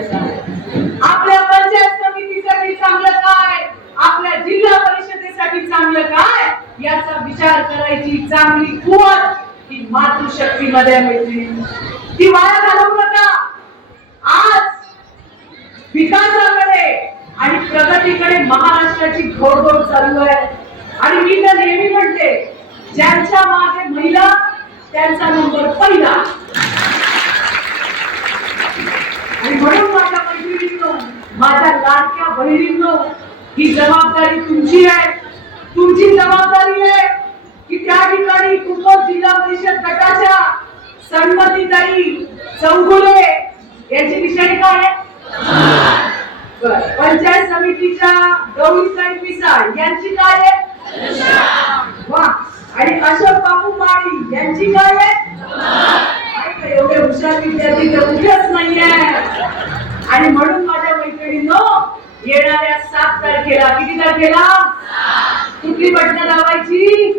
गरजेचं आहे. आपल्या पंचायत समितीसाठी चांगलं काय, आपल्या जिल्हा परिषदेसाठी चांगलं काय, याचा विचार करायची चांगली कुवत ही मातृशक्तीमध्ये मिळते. ती वाया घालवू नका. आज विकासाकडे आणि प्रगतीकडे महाराष्ट्राची घोडदौड चालू आहे. आणि मी तर नेहमी म्हणते, ज्यांच्या मागे महिला त्यांचा नंबर पहिला. आणि म्हणून माझ्या मैत्रिणींनो, माझ्या लाडक्या बहिणींनो, ही जबाबदारी तुमची आहे. तुमची जबाबदारी आहे की त्या ठिकाणी कुंभ जिल्हा परिषद गटाच्या सन्मतीताई चौगुले यांची विषय काय आहे, पंचायत समितीच्या गौरीताई पिसाळ यांची काय आहे, वा, आणि अशोक बापू माळी यांची काय आहे. एवढे हुशार विद्यार्थी तर कुठेच नाहीये. आणि म्हणून माझ्या मैत्रिणींनो, येणाऱ्या 7 तारखेला, किती तारखेला, कुठली बटणं दाबायची,